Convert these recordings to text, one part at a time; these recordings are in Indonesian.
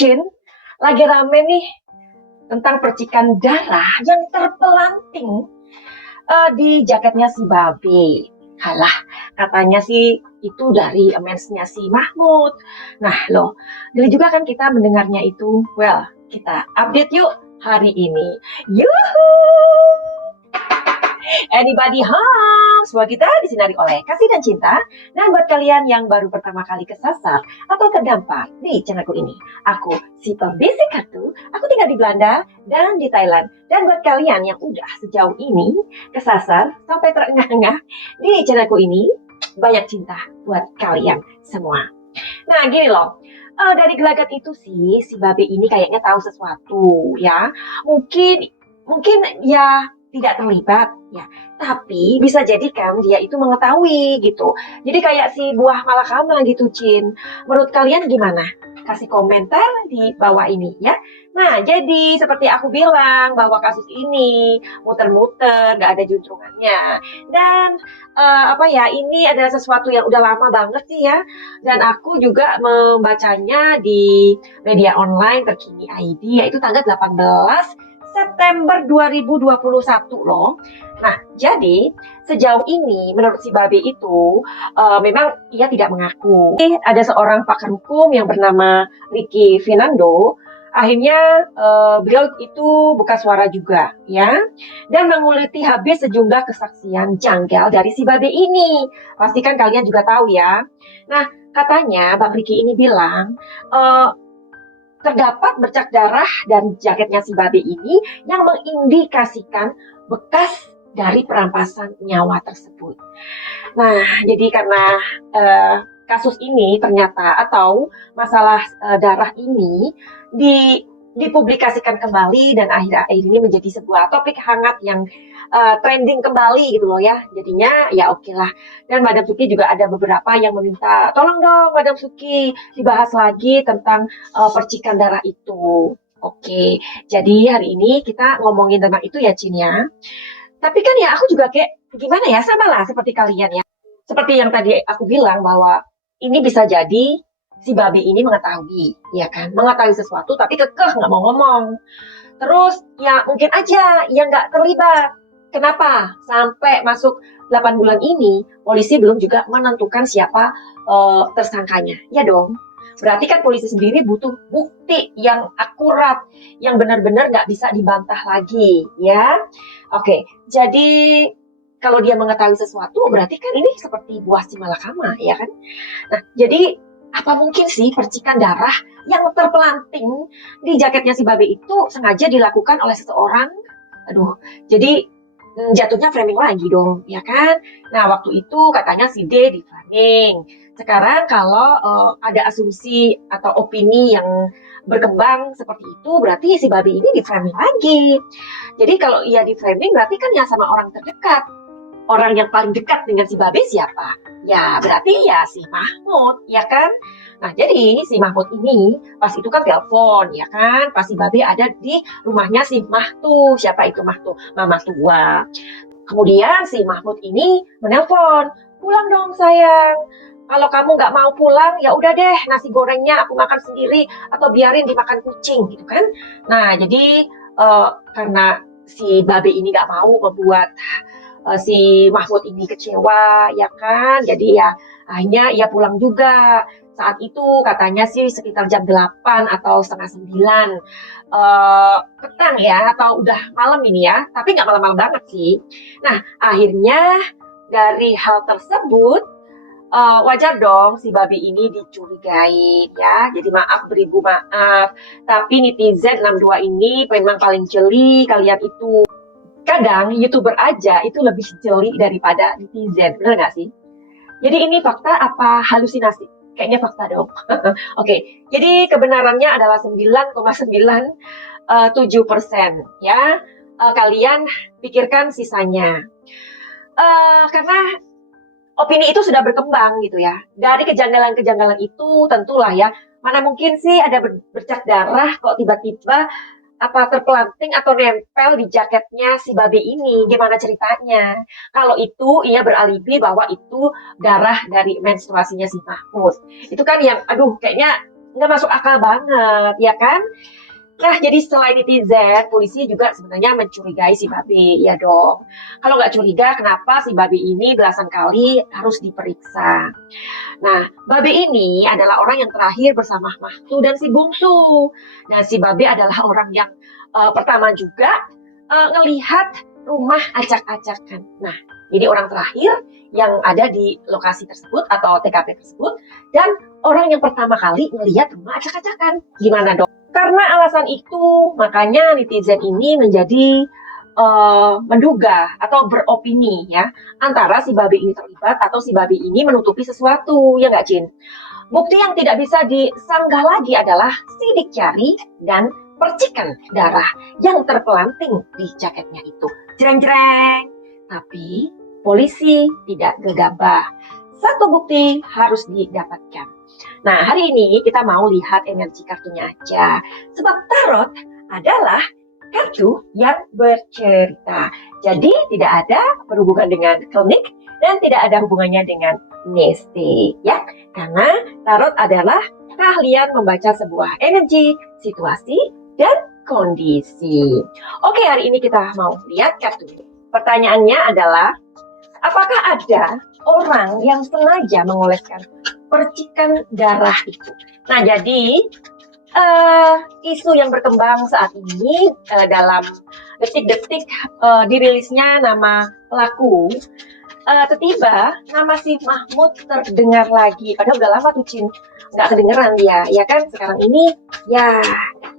Cin, lagi rame nih tentang percikan darah yang terpelanting di jaketnya si Babe. Halah, katanya sih itu dari mensnya si Mahmud. Nah loh, dari juga kan kita mendengarnya itu. Well, kita update yuk hari ini. Yuhu! Anybody home? Semua kita disinari oleh kasih dan cinta. Dan buat kalian yang baru pertama kali kesasar atau terdampar di channelku ini, aku si pembisik kartu, aku tinggal di Belanda dan di Thailand. Dan buat kalian yang udah sejauh ini kesasar sampai terengah-engah di channelku ini, banyak cinta buat kalian semua. Nah gini loh, dari gelagat itu sih si Babe ini kayaknya tahu sesuatu ya. Mungkin mungkin ya tidak terlibat ya, tapi bisa jadi kan dia itu mengetahui gitu. Jadi kayak si buah malakama gitu, Cin. Menurut kalian gimana? Kasih komentar di bawah ini ya. Nah, jadi seperti aku bilang bahwa kasus ini muter-muter, gak ada juntrungannya. Dan apa ya, ini adalah sesuatu yang udah lama banget sih ya. Dan aku juga membacanya di media online terkini ID, yaitu tanggal 18 September 2021 loh. Nah, jadi sejauh ini menurut si Babe itu memang ia tidak mengaku. Ada seorang pakar hukum yang bernama Ricky Finando. Akhirnya beliau itu buka suara juga ya, dan menguliti habis sejumlah kesaksian janggal dari si Babe ini. Pastikan kalian juga tahu ya. Nah, katanya Bang Ricky ini bilang terdapat bercak darah dari jaketnya si Babe ini yang mengindikasikan bekas dari perampasan nyawa tersebut. Nah, jadi karena kasus ini ternyata atau masalah darah ini dipublikasikan kembali dan akhir-akhir ini menjadi sebuah topik hangat yang trending kembali gitu loh ya. Jadinya ya oke lah. Dan Madam Suki juga ada beberapa yang meminta, tolong dong Madam Suki dibahas lagi tentang percikan darah itu. Oke, jadi hari ini kita ngomongin tentang itu ya Cin ya. Tapi kan ya aku juga kayak gimana ya, sama lah seperti kalian ya. Seperti yang tadi aku bilang bahwa ini bisa jadi si Babi ini mengetahui, ya kan? Mengetahui sesuatu tapi kekeh nggak mau ngomong. Terus ya mungkin aja yang nggak terlibat. Kenapa? Sampai masuk 8 bulan ini polisi belum juga menentukan siapa tersangkanya. Ya dong. Berarti kan polisi sendiri butuh bukti yang akurat, yang benar-benar nggak bisa dibantah lagi, ya. Oke, jadi kalau dia mengetahui sesuatu, berarti kan ini seperti buah si malakama, ya kan? Nah, jadi apa mungkin sih percikan darah yang terpelanting di jaketnya si Babe itu sengaja dilakukan oleh seseorang? Aduh, jadi jatuhnya framing lagi dong, ya kan? Nah, waktu itu katanya si D di framing. Sekarang kalau ada asumsi atau opini yang berkembang seperti itu, berarti si Babe ini di framing lagi. Jadi kalau ia di framing berarti kan ya sama orang terdekat. Orang yang paling dekat dengan si Babe siapa? Ya berarti ya si Mahmud, ya kan? Nah jadi si Mahmud ini pas itu kan telepon, ya kan? Pas si Babe ada di rumahnya si Mahtu. Siapa itu Mahtu? Mama tua. Kemudian si Mahmud ini menelpon, pulang dong sayang. Kalau kamu nggak mau pulang, ya udah deh nasi gorengnya aku makan sendiri atau biarin dimakan kucing, gitu kan? Nah jadi karena si Babe ini nggak mau membuat si Mahmud ini kecewa, ya kan? Jadi ya akhirnya ia pulang juga. Saat itu katanya sih sekitar jam 8 atau setengah 9 petang ya, atau udah malam ini ya, tapi nggak malam-malam banget sih. Nah, akhirnya dari hal tersebut wajar dong si Babe ini dicurigai ya. Jadi maaf beribu maaf. Tapi netizen 62 ini memang paling jeli kalian itu. Kadang YouTuber aja itu lebih jeli daripada netizen, bener nggak sih? Jadi ini fakta apa halusinasi? Kayaknya fakta dong. Oke, jadi kebenarannya adalah 9,97% ya. Kalian pikirkan sisanya. Karena opini itu sudah berkembang gitu ya. Dari kejanggalan-kejanggalan itu tentulah ya, mana mungkin sih ada bercak darah kok tiba-tiba apa terpelanting atau nempel di jaketnya si Babe ini, gimana ceritanya? Kalau itu ia beralibi bahwa itu darah dari menstruasinya si Mahmud. Itu kan yang aduh kayaknya nggak masuk akal banget, ya kan? Nah, jadi selain netizen, polisi juga sebenarnya mencurigai si Babe, ya dong. Kalau nggak curiga, kenapa si Babe ini belasan kali harus diperiksa? Nah, Babe ini adalah orang yang terakhir bersama Mahtu dan si Bungsu. Dan si Babe adalah orang yang pertama juga ngelihat rumah acak-acakan. Nah, jadi orang terakhir yang ada di lokasi tersebut atau TKP tersebut dan orang yang pertama kali ngelihat rumah acak-acakan. Gimana dong? Karena alasan itu, makanya netizen ini menjadi menduga atau beropini ya antara si Babe ini terlibat atau si Babe ini menutupi sesuatu, ya nggak, Jin? Bukti yang tidak bisa disanggah lagi adalah sidik jari dan percikan darah yang terpelanting di jaketnya itu. Jreng-jreng. Tapi polisi tidak gegabah. Satu bukti harus didapatkan. Nah, hari ini kita mau lihat energi kartunya aja. Sebab tarot adalah kartu yang bercerita. Jadi tidak ada berhubungan dengan klinik dan tidak ada hubungannya dengan mistik, ya. Karena tarot adalah keahlian membaca sebuah energi, situasi, dan kondisi. Oke, hari ini kita mau lihat kartu. Pertanyaannya adalah, apakah ada orang yang sengaja mengoleskan percikan darah itu? Nah, jadi isu yang berkembang saat ini dalam detik-detik dirilisnya nama pelaku, tiba-tiba nama si Mahmud terdengar lagi. Padahal udah lama tuh, Cin, nggak kedengeran dia, ya kan? Sekarang ini ya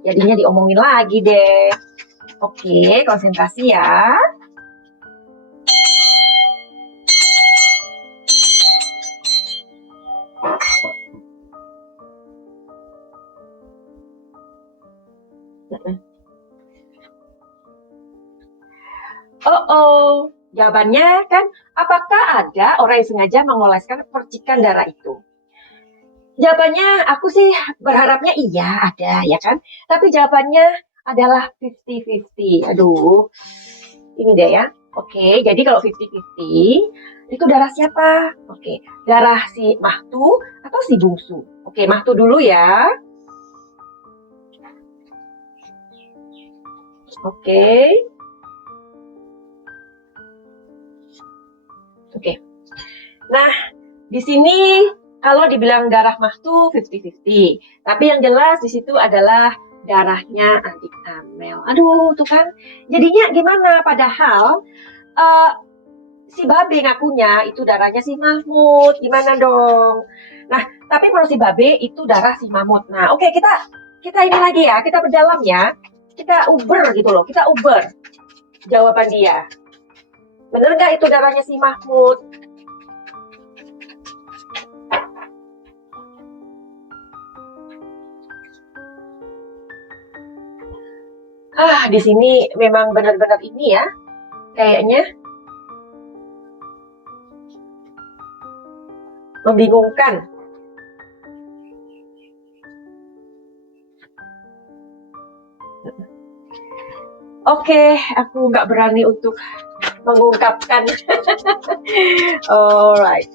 jadinya diomongin lagi deh. Oke, konsentrasi ya. Oh, jawabannya kan, apakah ada orang yang sengaja mengoleskan percikan darah itu? Jawabannya aku sih berharapnya iya ada, ya kan? Tapi jawabannya adalah 50-50. Aduh, ini deh ya. Oke, jadi kalau 50-50, itu darah siapa? Oke, darah si Mahtu atau si Bungsu? Oke, Mahtu dulu ya. Oke. Oke. Nah, di sini kalau dibilang darah Mahtu 50-50. Tapi yang jelas di situ adalah darahnya adik Amel. Aduh, tuh kan. Jadinya gimana? Padahal si Babe ngakunya itu darahnya si Mahmud. Gimana dong? Nah, tapi menurut si Babe itu darah si Mahmud. Nah, oke, kita ini lagi ya. Kita berdalam ya. Kita uber gitu loh. Kita uber jawaban dia. Bener nggak itu darahnya si Mahmud? Di sini memang benar-benar ini ya, kayaknya membingungkan. Oke, aku nggak berani untuk mengungkapkan. Alright.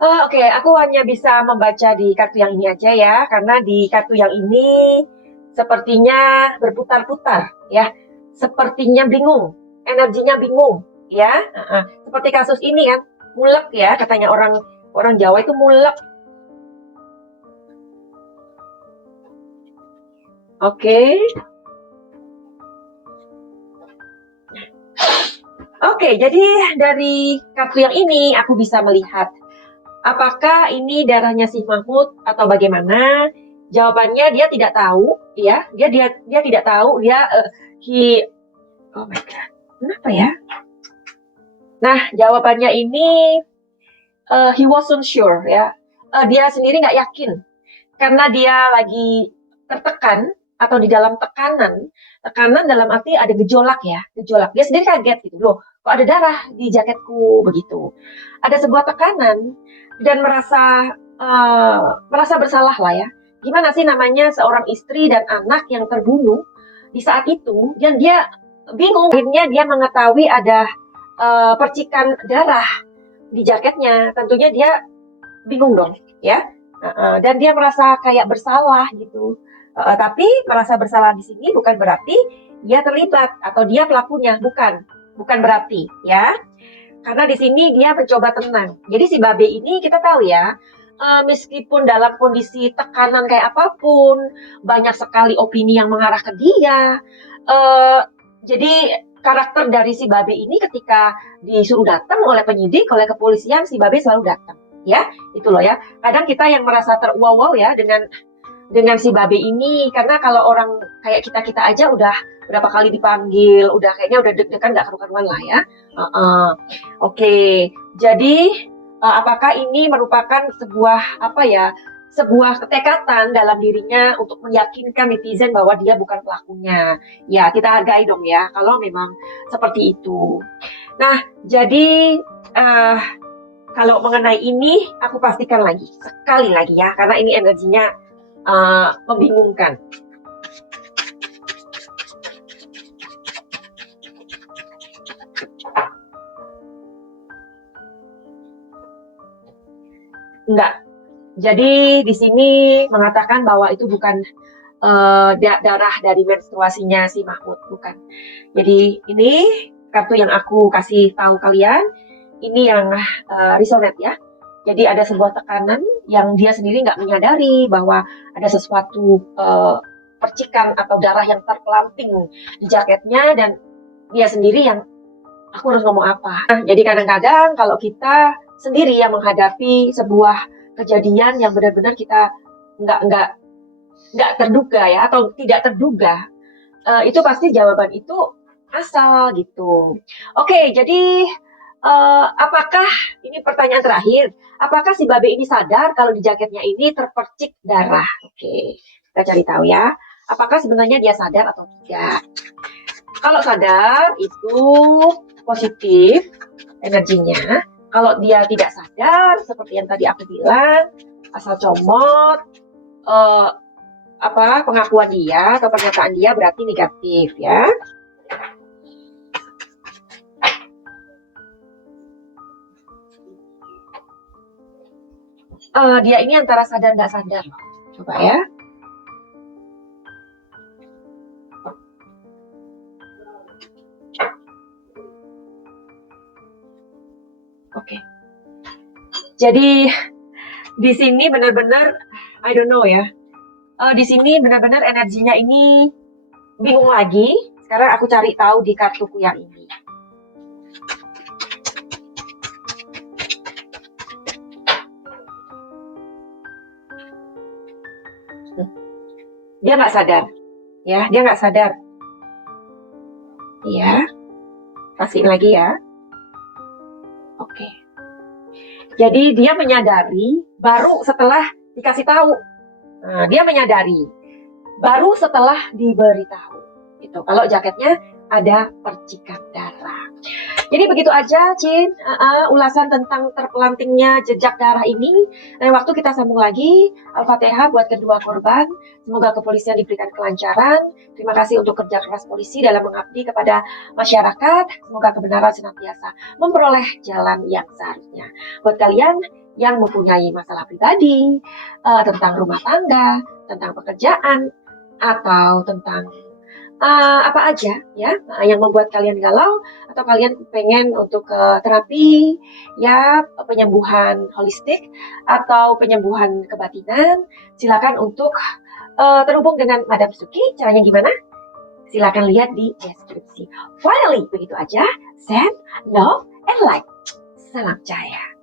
Oke, aku hanya bisa membaca di kartu yang ini aja ya, karena di kartu yang ini sepertinya berputar-putar ya, sepertinya bingung, energinya bingung ya, seperti kasus ini kan, mulek ya, katanya orang Jawa itu mulek. Oke. Oke, jadi dari kartu yang ini aku bisa melihat apakah ini darahnya si Mahmud atau bagaimana? Jawabannya dia tidak tahu, ya. Dia tidak tahu. Oh my god, kenapa ya? Nah, jawabannya ini he wasn't sure, ya. Dia sendiri nggak yakin karena dia lagi tertekan atau di dalam tekanan. Tekanan dalam arti ada gejolak ya, gejolak. Dia sendiri kaget gitu loh. Kok ada darah di jaketku begitu? Ada sebuah tekanan dan merasa bersalah lah ya. Gimana sih namanya seorang istri dan anak yang terbunuh di saat itu dan dia bingung. Akhirnya dia mengetahui ada percikan darah di jaketnya. Tentunya dia bingung dong, ya. Dan dia merasa kayak bersalah gitu. Tapi merasa bersalah di sini bukan berarti dia terlibat atau dia pelakunya, bukan berarti, ya. Karena di sini dia mencoba tenang. Jadi si Babe ini kita tahu ya, meskipun dalam kondisi tekanan kayak apapun, banyak sekali opini yang mengarah ke dia. Jadi karakter dari si Babe ini ketika disuruh datang oleh penyidik, oleh kepolisian, si Babe selalu datang. Ya, itu loh ya. Kadang kita yang merasa terwowo ya dengan si Babe ini, karena kalau orang kayak kita aja udah berapa kali dipanggil, udah kayaknya udah deg-degan gak karu-karuan lah ya. Oke. Jadi apakah ini merupakan sebuah ketekatan dalam dirinya untuk meyakinkan netizen bahwa dia bukan pelakunya? Ya, kita hargai dong ya kalau memang seperti itu. Nah, jadi kalau mengenai ini aku pastikan sekali lagi ya, karena ini energinya membingungkan. Enggak. Jadi di sini mengatakan bahwa itu bukan darah dari menstruasinya si Mahmud, bukan. Jadi ini kartu yang aku kasih tahu kalian, ini yang resonate ya. Jadi ada sebuah tekanan yang dia sendiri nggak menyadari bahwa ada sesuatu percikan atau darah yang terpelanting di jaketnya, dan dia sendiri yang aku harus ngomong apa. Nah, jadi kadang-kadang kalau kita sendiri yang menghadapi sebuah kejadian yang benar-benar kita nggak terduga ya, atau tidak terduga, itu pasti jawaban itu asal gitu. Oke, jadi apakah ini pertanyaan terakhir? Apakah si Babe ini sadar kalau di jaketnya ini terpercik darah? Oke, kita cari tahu ya. Apakah sebenarnya dia sadar atau tidak? Kalau sadar itu positif energinya. Kalau dia tidak sadar, seperti yang tadi aku bilang, asal comot, pengakuan dia atau pernyataan dia berarti negatif ya. Dia ini antara sadar nggak sadar. Coba ya. Oke. Jadi di sini benar-benar I don't know ya. Di sini benar-benar energinya ini bingung lagi. Sekarang aku cari tahu di kartuku yang ini. Dia nggak sadar, ya, dia nggak sadar. Iya, kasih lagi ya. Oke. Jadi dia menyadari baru setelah dikasih tahu. Nah, dia menyadari baru setelah diberitahu. Itu kalau jaketnya ada percikan darah. Jadi begitu aja, Cin, ulasan tentang terpelantingnya jejak darah ini. Lain waktu kita sambung lagi. Al-Fatihah buat kedua korban. Semoga kepolisian diberikan kelancaran. Terima kasih untuk kerja keras polisi dalam mengabdi kepada masyarakat. Semoga kebenaran senantiasa memperoleh jalan yang seharusnya. Buat kalian yang mempunyai masalah pribadi, tentang rumah tangga, tentang pekerjaan, atau tentang apa aja ya yang membuat kalian galau, atau kalian pengen untuk terapi ya, penyembuhan holistik atau penyembuhan kebatinan, silakan untuk terhubung dengan Madam Suki. Caranya gimana? Silakan lihat di deskripsi. Finally, begitu aja. Send love and like. Salam Jaya.